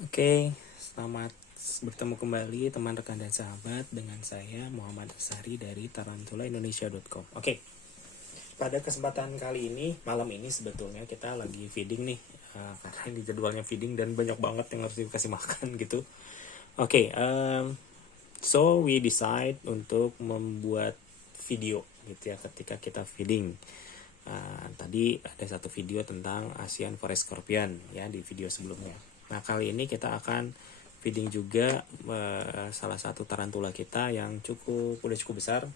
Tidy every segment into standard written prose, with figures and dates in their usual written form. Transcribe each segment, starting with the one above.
Oke, selamat bertemu kembali teman rekan dan sahabat dengan saya Muhammad Asari dari tarantulaindonesia.com. Oke, pada kesempatan kali ini, malam ini sebetulnya kita lagi feeding nih, karena ini jadwalnya feeding dan banyak banget yang harus dikasih makan gitu. Oke, so we decide untuk membuat video gitu ya ketika kita feeding. Tadi ada satu video tentang Asian Forest Scorpion ya di video sebelumnya. Nah kali ini kita akan feeding juga salah satu tarantula kita yang udah cukup besar.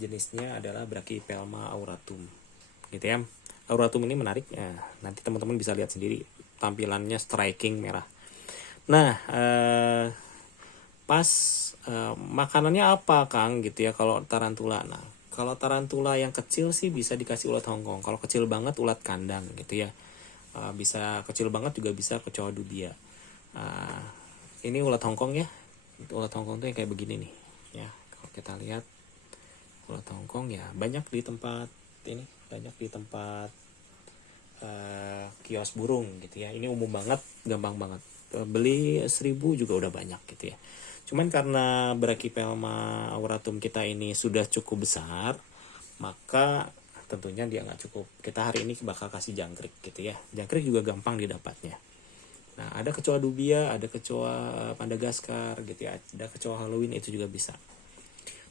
Jenisnya adalah Brachypelma auratum gitu ya. Auratum ini menarik ya, nanti teman-teman bisa lihat sendiri tampilannya striking merah. Nah pas makanannya apa Kang gitu ya kalau tarantula. Nah kalau tarantula yang kecil sih bisa dikasih ulat Hongkong. Kalau kecil banget ulat kandang gitu ya. Bisa kecil banget juga bisa kecoa dubia. Ini ulat Hongkong ya. Ulat Hongkong tuh yang kayak begini nih. Ya, kalau kita lihat ulat Hongkong ya banyak di tempat ini, banyak di tempat kios burung gitu ya. Ini umum banget, gampang banget. Beli 1.000 juga udah banyak gitu ya. Cuman karena Brachypelma auratum kita ini sudah cukup besar, maka tentunya dia nggak cukup. Kita hari ini bakal kasih jangkrik gitu ya. Jangkrik juga gampang didapatnya. Nah, ada kecoa dubia, ada kecoa Madagaskar gitu ya. Ada kecoa Halloween itu juga bisa.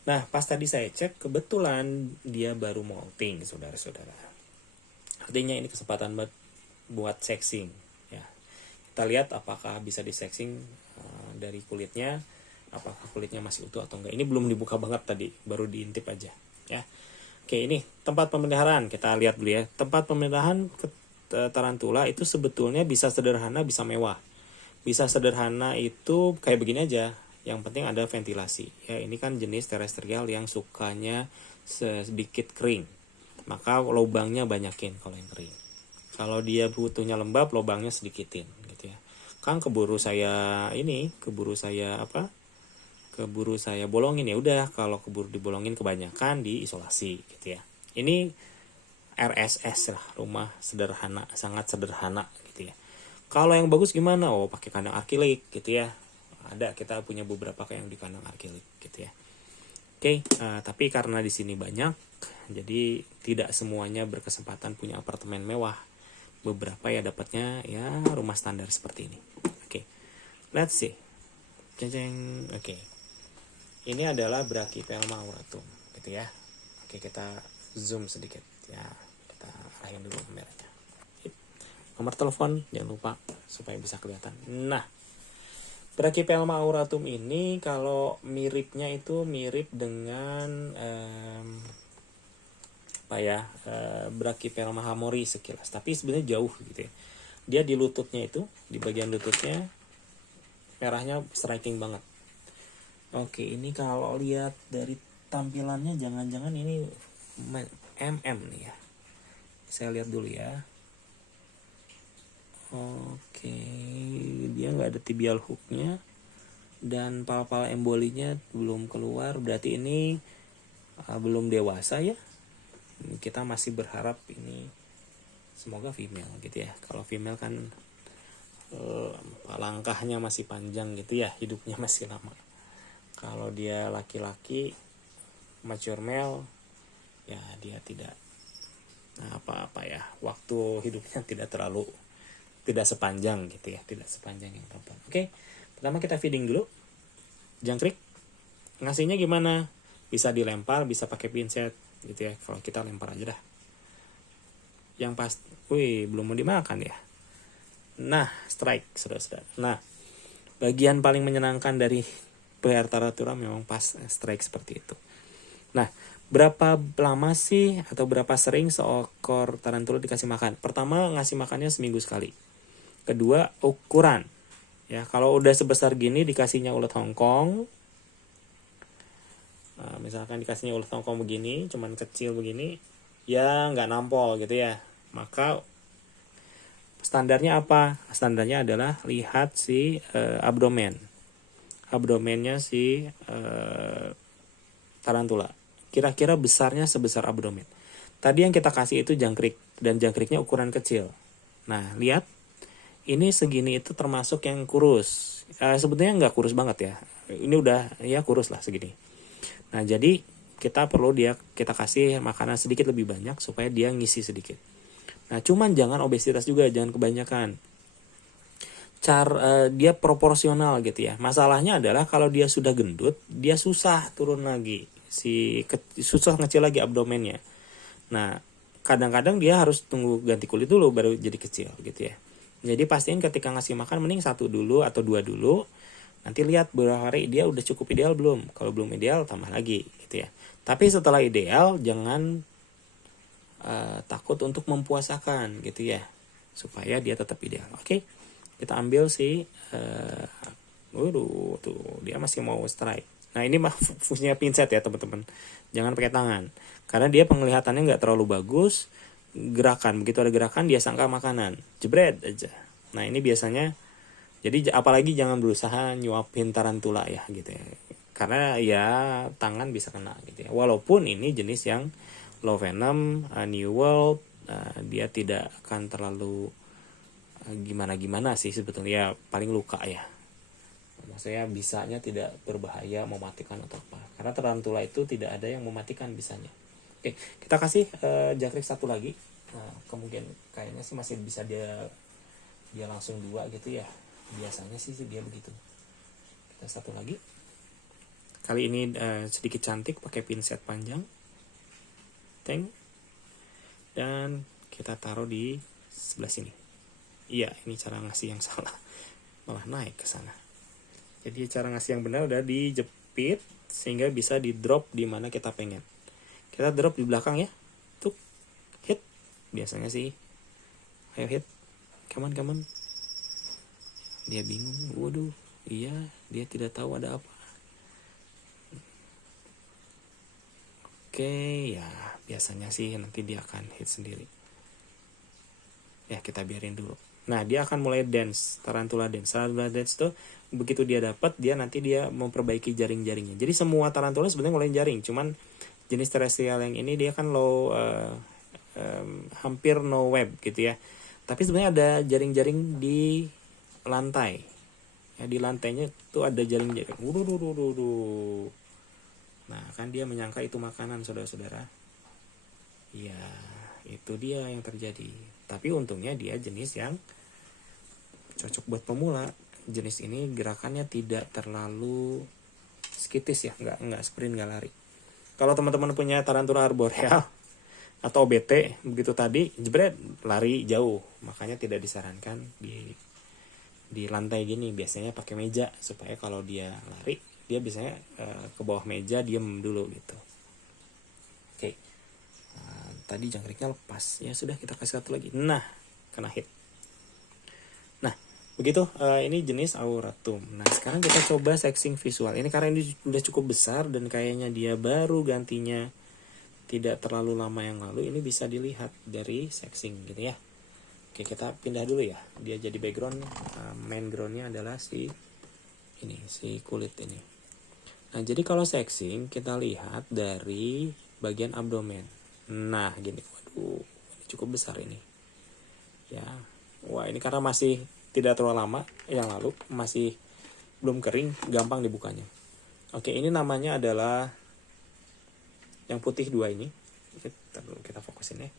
Nah, pas tadi saya cek, kebetulan dia baru molting, saudara-saudara. Artinya ini kesempatan buat sexing ya. Kita lihat apakah bisa disexing dari kulitnya, apakah kulitnya masih utuh atau enggak. Ini belum dibuka banget tadi, baru diintip aja ya. Oke, ini tempat pemeliharaan. Kita lihat dulu ya. Tempat pemeliharaan tarantula itu sebetulnya bisa sederhana, bisa mewah. Bisa sederhana itu kayak begini aja. Yang penting ada ventilasi. Ya, ini kan jenis terestrial yang sukanya sedikit kering. Maka lubangnya banyakin kalau yang kering. Kalau dia butuhnya lembab, lubangnya sedikitin gitu ya. Kan keburu saya bolongin, ya udah, kalau keburu dibolongin kebanyakan diisolasi gitu ya. Ini RSS lah, rumah sederhana, sangat sederhana gitu ya. Kalau yang bagus gimana? Oh, pakai kandang akrilik gitu ya. Ada, kita punya beberapa kayak yang di kandang akrilik gitu ya. Oke, tapi karena di sini banyak, jadi tidak semuanya berkesempatan punya apartemen mewah. Beberapa ya dapatnya ya rumah standar seperti ini. Oke, let's see. Ceng. Oke. Ini adalah Brachypelma auratum gitu ya. Oke, kita zoom sedikit ya. Kita arahin dulu kameranya. Nomor telepon jangan lupa supaya bisa kelihatan. Nah, Brachypelma auratum ini kalau miripnya itu mirip dengan Brachypelma hamori sekilas, tapi sebenarnya jauh gitu ya. Dia di lututnya itu, di bagian lututnya merahnya striking banget. Oke, ini kalau lihat dari tampilannya jangan-jangan ini MM nih ya. Saya lihat dulu ya. Oke, dia nggak ada tibial hooknya dan pal-pal embolinya belum keluar. Berarti ini belum dewasa ya. Kita masih berharap ini semoga female gitu ya. Kalau female kan langkahnya masih panjang gitu ya, hidupnya masih lama. Kalau dia laki-laki mature male ya dia tidak waktu hidupnya tidak sepanjang gitu ya, tidak sepanjang yang perempuan. Oke, pertama kita feeding dulu. Jangkrik ngasihnya gimana? Bisa dilempar, bisa pakai pinset gitu ya. Kalau kita lempar aja dah. Yang pas, belum mau dimakan ya. Nah, strike saudara-saudara. Nah, bagian paling menyenangkan dari pelihara tarantula memang pas strike seperti itu. Nah, berapa lama sih atau berapa sering seekor tarantula dikasih makan? Pertama, ngasih makannya seminggu sekali. Kedua, ukuran. Ya, kalau udah sebesar gini dikasihnya ulat Hongkong. Nah, misalkan dikasihnya ulat Hongkong begini, cuman kecil begini, ya nggak nampol gitu ya. Maka standarnya apa? Standarnya adalah lihat si abdomennya si tarantula. Kira-kira besarnya sebesar abdomen. Tadi yang kita kasih itu jangkrik, dan jangkriknya ukuran kecil. Nah, lihat. ini segini itu termasuk yang kurus. Sebetulnya nggak kurus banget ya. Ini udah ya kurus lah segini. Nah jadi kita perlu kita kasih makanan sedikit lebih banyak supaya dia ngisi sedikit. Nah cuman jangan obesitas juga, jangan kebanyakan. Dia proporsional gitu ya. Masalahnya adalah kalau dia sudah gendut, dia susah turun lagi, susah ngecil lagi abdomennya. Nah kadang-kadang dia harus tunggu ganti kulit dulu baru jadi kecil gitu ya. Jadi pastiin ketika ngasih makan mending 1 dulu atau 2 dulu. Nanti lihat beberapa hari dia udah cukup ideal belum. Kalau belum ideal tambah lagi gitu ya. Tapi setelah ideal jangan takut untuk mempuasakan gitu ya. Supaya dia tetap ideal. Oke. Kita ambil waduh tuh dia masih mau strike. Nah ini mah fungsinya pinset ya teman-teman. Jangan pakai tangan. Karena dia penglihatannya nggak terlalu bagus. Gerakan, begitu ada gerakan dia sangka makanan. Jebret aja. Nah ini biasanya, jadi apalagi jangan berusaha nyuapin tarantula ya gitu ya. Karena ya tangan bisa kena gitu ya. Walaupun ini jenis yang low venom, New World, dia tidak akan terlalu gimana-gimana sih sebetulnya, paling luka ya. Maksudnya bisanya tidak berbahaya, mematikan atau apa. Karena tarantula itu tidak ada yang mematikan bisanya. Oke, kita kasih jangkrik 1 lagi. Nah, kemungkinan kayaknya sih masih bisa dia langsung 2 gitu ya. Biasanya sih dia begitu. Kita 1 lagi. Kali ini sedikit cantik pakai pinset panjang. Dan kita taruh di sebelah sini. Iya, ini cara ngasih yang salah. Malah naik ke sana. Jadi cara ngasih yang benar udah dijepit sehingga bisa di drop di mana kita pengen. Kita drop di belakang ya. Tuh. Hit. Biasanya sih. Ayo hit. Come on. Dia bingung. Waduh. Iya, dia tidak tahu ada apa. Oke, ya biasanya sih nanti dia akan hit sendiri. Ya, kita biarin dulu. Nah, dia akan mulai dance, tarantula dance. Tarantula dance tuh begitu dia dapat, nanti dia memperbaiki jaring-jaringnya. Jadi semua tarantula sebenarnya mulai jaring, cuman jenis terestrial yang ini dia kan hampir no web gitu ya. Tapi sebenarnya ada jaring-jaring di lantai. Ya, di lantainya tuh ada jaring-jaring. Nah, kan dia menyangka itu makanan, saudara-saudara. Ya, itu dia yang terjadi. Tapi untungnya dia jenis yang cocok buat pemula. Jenis ini gerakannya tidak terlalu skitis ya, nggak sprint, nggak lari. Kalau teman-teman punya tarantula arboreal atau OBT begitu tadi, jebret lari jauh. Makanya tidak disarankan di lantai gini. Biasanya pakai meja supaya kalau dia lari, dia biasanya ke bawah meja diem dulu gitu. Oke. Tadi jangkriknya lepas. Ya sudah, kita kasih 1 lagi. Nah, kena hit. Nah, begitu. Ini jenis auratum. Nah, sekarang kita coba sexing visual. Ini karena ini udah cukup besar dan kayaknya dia baru gantinya tidak terlalu lama yang lalu. Ini bisa dilihat dari sexing gitu ya. Oke, kita pindah dulu ya. Dia jadi background. Main groundnya adalah si kulit ini. Nah, jadi kalau sexing kita lihat dari bagian abdomen. Nah, gini. Waduh, ini cukup besar ini. Ya. Wah, ini karena masih tidak terlalu lama yang lalu, masih belum kering, gampang dibukanya. Oke, ini namanya adalah yang putih 2 ini. Kita fokusin ya.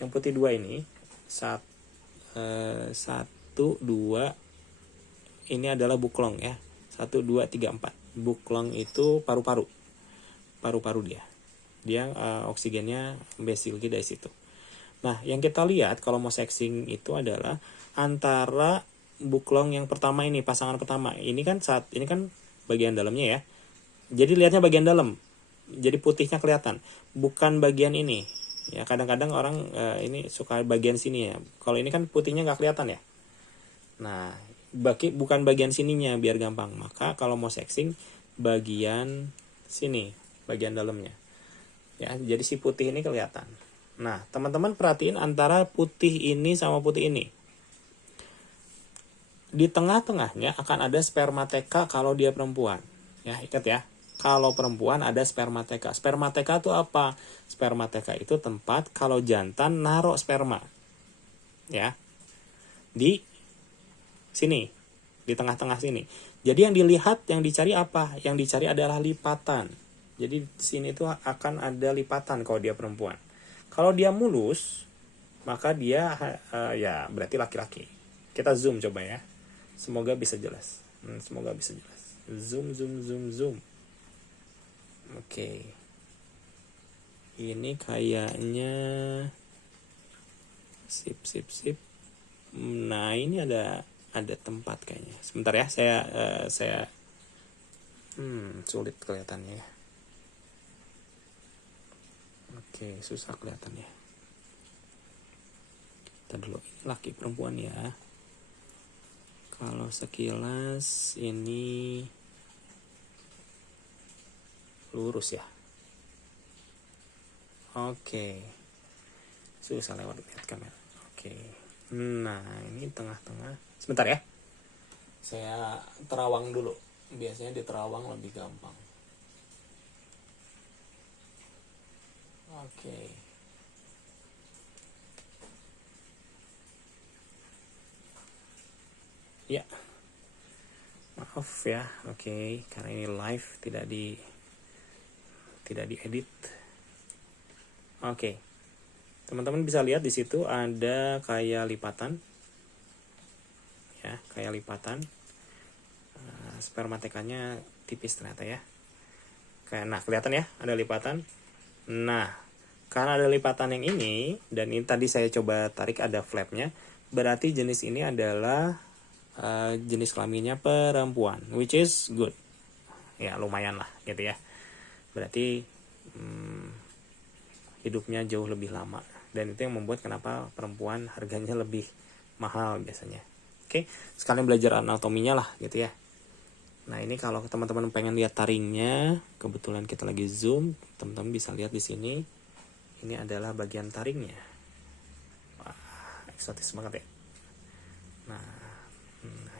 Yang putih 2 ini 1, 2 ini adalah buklong ya. 1, 2, 3, 4. Buklong itu paru-paru dia. Dia oksigennya basically dari situ. Nah, yang kita lihat kalau mau sexing itu adalah antara buklong yang pertama ini, pasangan pertama. Ini kan bagian dalamnya ya. Jadi lihatnya bagian dalam. Jadi putihnya kelihatan, bukan bagian ini. Ya, kadang-kadang orang ini suka bagian sini ya. Kalau ini kan putihnya nggak kelihatan ya. Nah, bukan bagian sininya biar gampang. Maka kalau mau sexing bagian sini, bagian dalamnya. Ya, jadi si putih ini kelihatan. Nah, teman-teman perhatiin antara putih ini sama putih ini. Di tengah-tengahnya akan ada spermateka kalau dia perempuan. Ya, ikat ya. Kalau perempuan ada spermateka. Spermateka itu apa? Spermateka itu tempat kalau jantan naruh sperma. Ya. Di Sini, di tengah-tengah sini. Jadi yang dilihat, yang dicari apa? Yang dicari adalah lipatan. Jadi di sini tuh akan ada lipatan kalau dia perempuan. Kalau dia mulus, maka dia ya berarti laki-laki. Kita zoom coba ya. Semoga bisa jelas. Semoga bisa jelas. Zoom, zoom, zoom, zoom. Oke. Ini kayaknya sip, sip, sip. Nah, ini ada tempat kayaknya. Sebentar ya, saya sulit kelihatannya ya. Oke, susah kelihatannya. Kita dulu, ini laki perempuan ya. Kalau sekilas ini lurus ya. Oke. Susah lihat kamera. Oke. Nah, ini tengah-tengah. Sebentar ya. Saya terawang dulu. Biasanya di terawang lebih gampang. Oke. Ya. Maaf ya. Oke, karena ini live tidak diedit. Oke. Teman-teman bisa lihat di situ ada kayak lipatan. Ya, kayak lipatan. Spermatekanya tipis ternyata ya. Nah, kelihatan ya, ada lipatan. Nah, karena ada lipatan yang ini, dan ini tadi saya coba tarik ada flapnya, berarti jenis ini adalah jenis kelaminnya perempuan, which is good. Ya, lumayan lah gitu ya. Berarti hidupnya jauh lebih lama. Dan itu yang membuat kenapa perempuan harganya lebih mahal biasanya. Oke, sekalian belajar anatominya lah gitu ya. Nah, ini kalau teman-teman pengen lihat taringnya, kebetulan kita lagi zoom, teman-teman bisa lihat di sini. Ini adalah bagian taringnya. Wah, eksotis banget ya. Nah,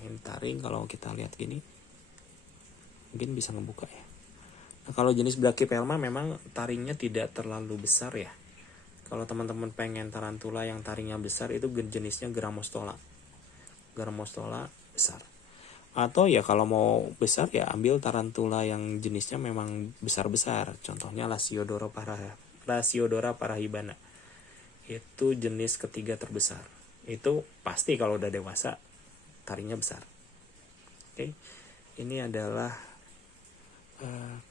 ini taring kalau kita lihat gini, mungkin bisa ngebuka ya. Nah, kalau jenis Brachypelma memang taringnya tidak terlalu besar ya. Kalau teman-teman pengen tarantula yang taringnya besar, itu jenisnya Grammostola. Grammostola besar. Atau ya kalau mau besar ya ambil tarantula yang jenisnya memang besar-besar. Contohnya Lasiodora parahibana. Itu jenis ketiga terbesar. Itu pasti kalau udah dewasa taringnya besar. Oke. Ini adalah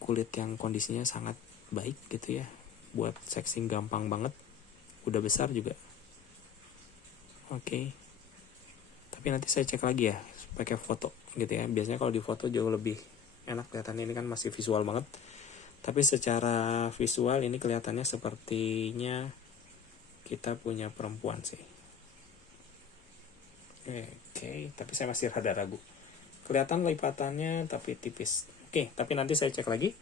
kulit yang kondisinya sangat baik gitu ya. Buat sexing gampang banget. Udah besar juga. Oke. Tapi nanti saya cek lagi ya pakai foto gitu ya. Biasanya kalau di foto jauh lebih enak kelihatannya, ini kan masih visual banget. Tapi secara visual ini kelihatannya sepertinya kita punya perempuan sih. Oke, tapi saya masih rada ragu. Kelihatan lipatannya tapi tipis. Oke, tapi nanti saya cek lagi.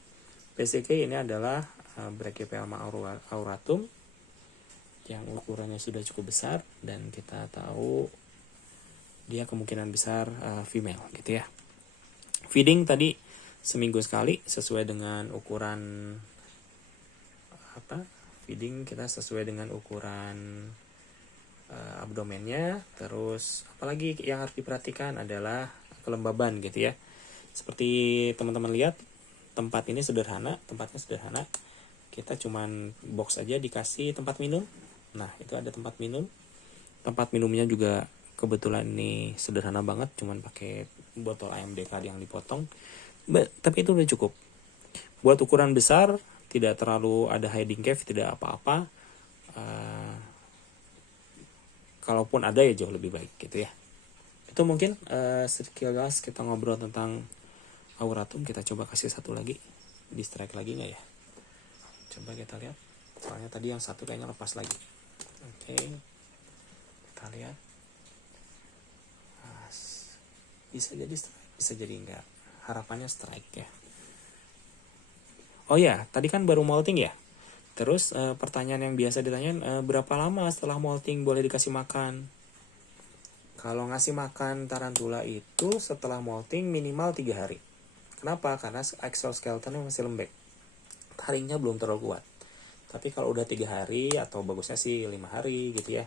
Basically ini adalah Brachypelma auratum yang ukurannya sudah cukup besar dan kita tahu dia kemungkinan besar female gitu ya. Feeding tadi seminggu sekali sesuai dengan ukuran feeding kita sesuai dengan ukuran abdomennya. Terus apalagi yang harus diperhatikan adalah kelembaban gitu ya. Seperti teman-teman lihat, tempatnya sederhana. Kita cuman box aja dikasih tempat minum. Nah, itu ada tempat minum. Tempat minumnya juga kebetulan ini sederhana banget, cuman pakai botol AMDK yang dipotong. Tapi itu udah cukup. Buat ukuran besar, tidak terlalu ada hiding cave, tidak apa-apa. Kalaupun ada ya jauh lebih baik gitu ya. Itu mungkin sekilas kita ngobrol tentang auratum. Kita coba kasih satu lagi. Di strike lagi nggak ya? Coba kita lihat. Soalnya tadi yang satu kayaknya lepas lagi. Oke. Kita lihat. Bisa jadi strike, bisa jadi enggak. Harapannya strike ya. Oh ya, tadi kan baru molting ya. Terus pertanyaan yang biasa ditanyain, berapa lama setelah molting boleh dikasih makan? Kalau ngasih makan tarantula itu setelah molting minimal 3 hari. Kenapa? Karena exoskeletonnya masih lembek. Taringnya belum terlalu kuat. Tapi kalau udah 3 hari atau bagusnya sih 5 hari gitu ya,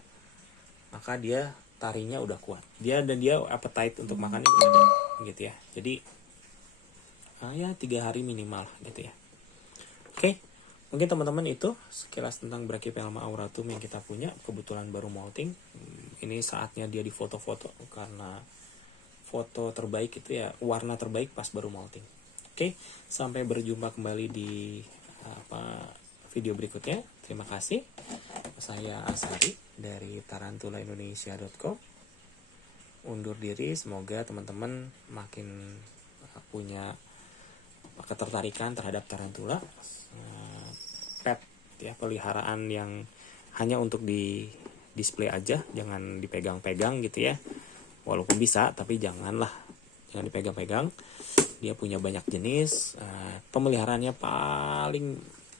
maka dia taringnya udah kuat. Dia appetite untuk makan itu ada gitu ya. Jadi ya 3 hari minimal gitu ya. Oke, mungkin teman-teman itu sekilas tentang Brachypelma auratum yang kita punya. Kebetulan baru molting. Ini saatnya dia difoto-foto karena foto terbaik itu ya, warna terbaik pas baru molting. Oke, sampai berjumpa kembali di video berikutnya. Terima kasih. Saya Asari dari tarantulaindonesia.com. Undur diri, semoga teman-teman makin punya ketertarikan terhadap tarantula, pet ya, peliharaan yang hanya untuk di display aja, jangan dipegang-pegang gitu ya. Walaupun bisa, tapi jangan dipegang-pegang. Dia punya banyak jenis, pemeliharaannya paling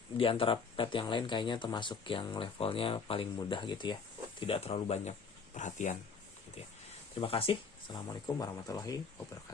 di antara pet yang lain kayaknya termasuk yang levelnya paling mudah gitu ya, tidak terlalu banyak perhatian gitu ya. Terima kasih. Assalamualaikum warahmatullahi wabarakatuh.